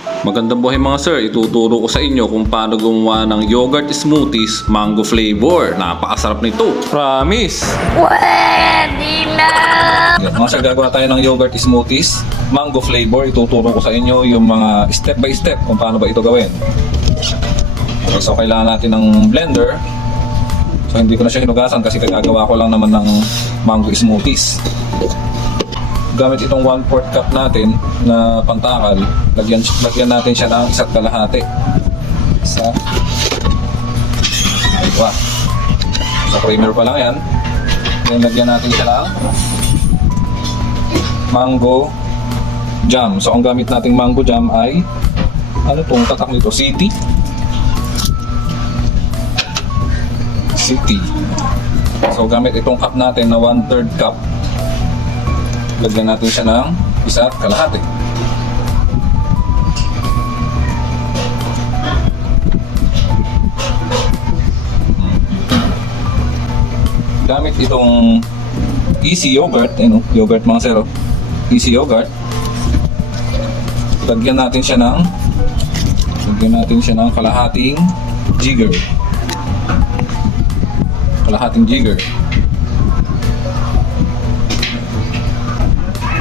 Magandang buhay mga sir, ituturo ko sa inyo kung paano gumawa ng yogurt smoothies mango flavor. Napakasarap nito, promise! Pwede na! Mga sir, gagawa tayo ng yogurt smoothies mango flavor. Ituturo ko sa inyo yung mga step by step kung paano ba ito gawin. Okay, so kailangan natin ng blender. So hindi ko na siya hinugasan kasi gagawa ko lang naman ng mango smoothies. Gamit itong 1/4 cup natin na pantakal, lagyan natin siya ng 1 kalahati. Isa. Wow. Sa creamer pa lang yan. Then lagyan natin siya ng mango jam. So ang gamit nating mango jam ay ano tong tatak nito? City. So gamit itong cup natin na 1/3 cup. Lagyan natin siya ng 1 kalahati. Gamit itong easy yogurt, yogurt mga sero. Easy yogurt. Lagyan natin siya ng kalahating jigger. Kalahating jigger.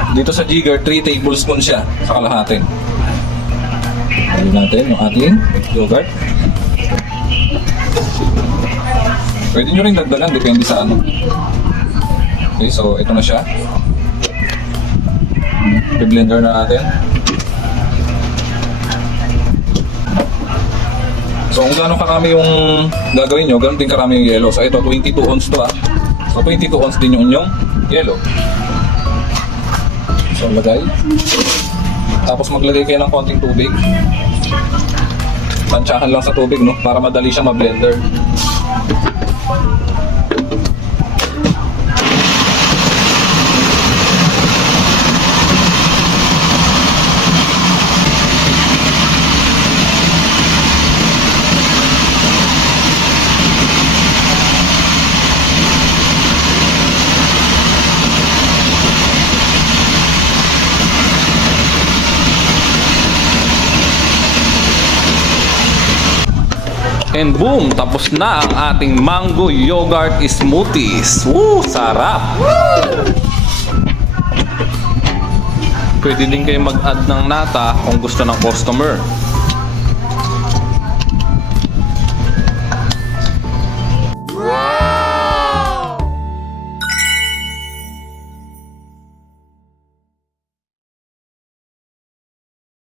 Dito sa jigger, 3 tablespoons siya sa kalahati. Lagyan natin yung ating yogurt. Pwede nyo rin dagdagan, depende sa ano. Okay, so ito na siya. I-blender na natin. So kung gaano karami yung gagawin nyo, ganoon din karami yung yellow. So ito, 22 ounce to ah. So 22 ounce din yung inyong yellow. So lagay. Tapos maglagay kayo ng konting tubig. Tansyahan lang sa tubig, no, para madali siyang ma-blender. And boom! Tapos na ang ating mango yogurt smoothies. Woo! Sarap! Pwede din kayo mag-add ng nata kung gusto ng customer.